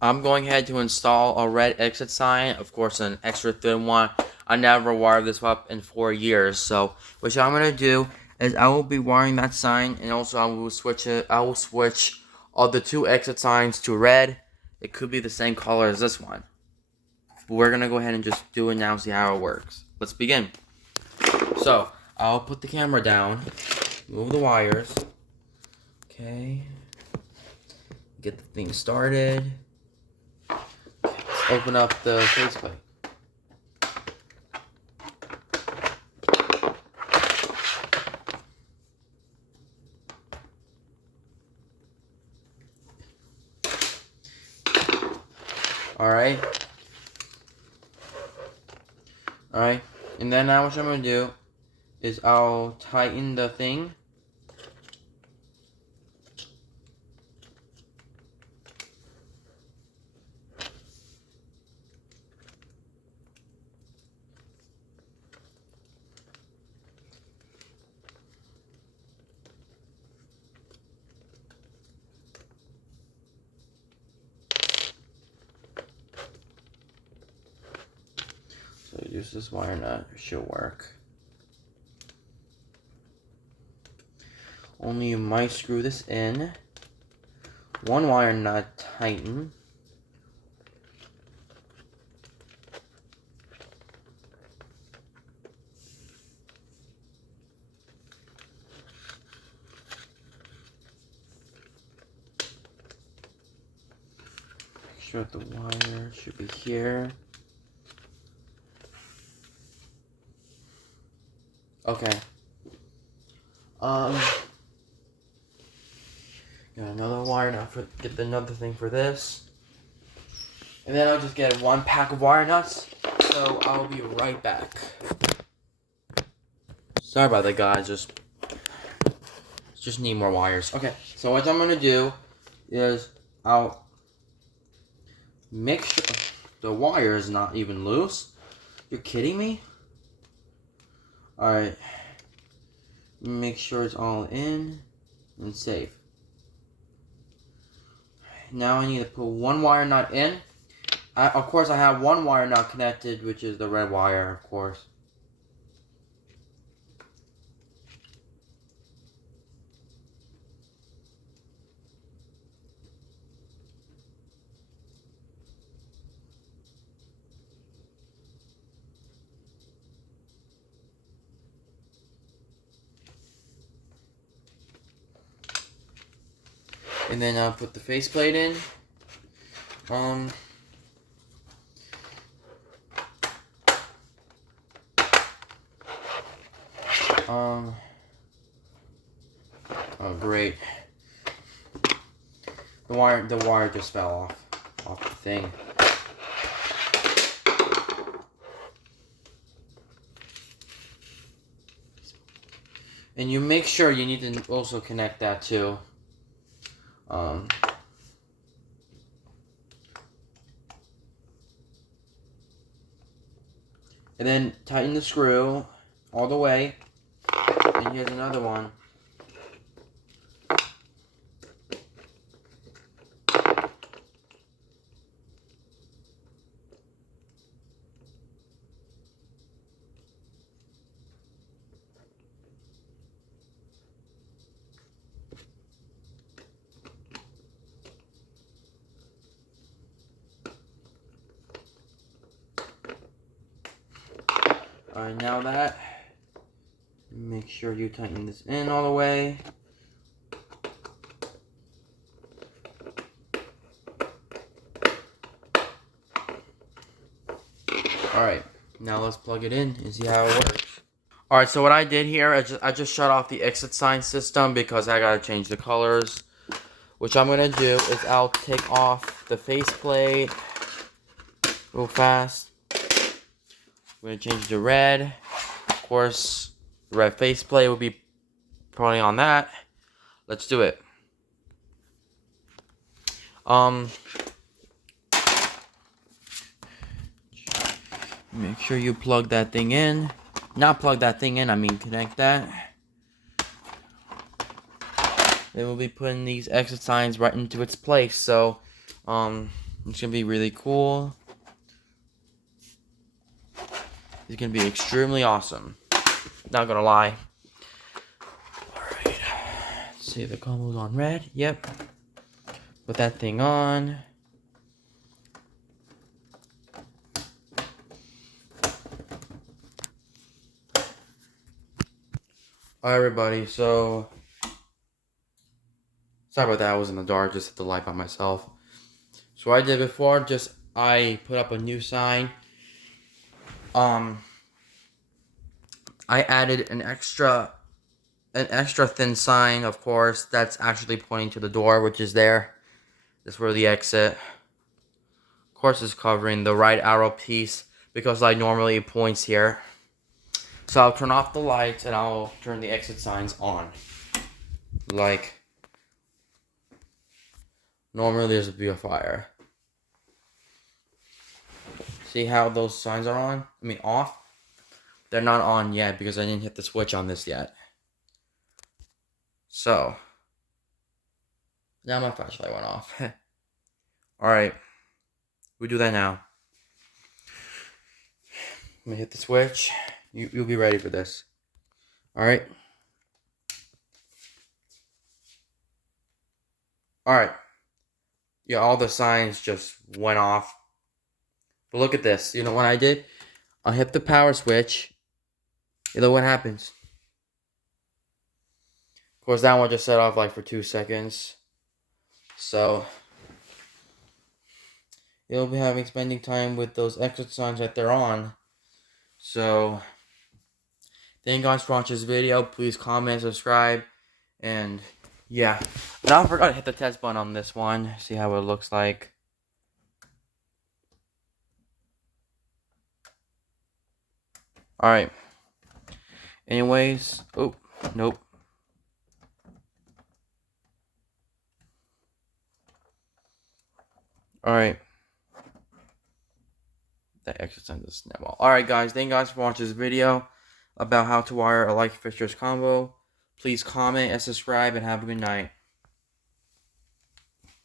I'm going ahead to install a red exit sign, of course an extra thin one. I never wired this up in 4 years, so what I'm going to do is I will be wiring that sign, and also I will switch all the 2 exit signs to red. It could be the same color as this one. But we're going to go ahead and just do it now and see how it works. Let's begin. So, I'll put the camera down, move the wires. Okay. Get the thing started. Open up the faceplate. Alright. Alright. And then now what I'm going to do is I'll tighten the thing. So use this wire nut, it should work. Only you might screw this in. One wire nut tighten. Make sure the wire should be here. Okay. Got another wire nut for another thing for this. And then I'll just get 1 pack of wire nuts. So I'll be right back. Sorry about that, guys. Just need more wires. Okay. So what I'm gonna do is I'll make sure the wire is not even loose. You're kidding me? Alright. Make sure it's all in and safe. Now I need to put 1 wire nut in. Of course, I have 1 wire nut connected, which is the red wire, of course. And then I'll put the faceplate in. Oh great. The wire just fell off the thing. And you make sure you need to also connect that too. And then tighten the screw all the way. And here's another one. Alright, now that, make sure you tighten this in all the way. Alright, now let's plug it in and see how it works. Alright, so what I did here, I just shut off the exit sign system because I gotta change the colors. Which I'm gonna do is I'll take off the faceplate real fast. We're gonna change to red. Of course, the red faceplate will be probably on that. Let's do it. Make sure you plug that thing in. Not plug that thing in, I mean connect that. Then we'll be putting these exit signs right into its place. So, It's gonna be really cool. It's gonna be extremely awesome. Not gonna lie. Alright. Let's see, the combo's on red. Yep. Put that thing on. Alright, everybody, so sorry about that, I was in the dark, just hit the light by myself. So what I did before, I put up a new sign. I added an extra thin sign, of course, that's actually pointing to the door, which is there. This is where the exit. Of course, it's covering the right arrow piece because like normally it points here. So I'll turn off the lights and I'll turn the exit signs on. Like normally there's be a fire. See how those signs are on? I mean off? They're not on yet because I didn't hit the switch on this yet. So now my flashlight went off. Alright. We do that now. Let me hit the switch. You'll be ready for this. Alright. Alright. Yeah, all the signs just went off. But look at this. You know what I did? I hit the power switch. You know what happens? Of course, that one just set off like for 2 seconds. So you'll be spending time with those exit signs that they're on. So thank you guys for watching this video. Please comment, subscribe, and yeah. Now I forgot to hit the test button on this one. See how it looks like. Alright. Anyways. Oh, nope. Alright. That exit sign is snap. Alright guys, thank you guys for watching this video about how to wire a light fixtures combo. Please comment and subscribe and have a good night.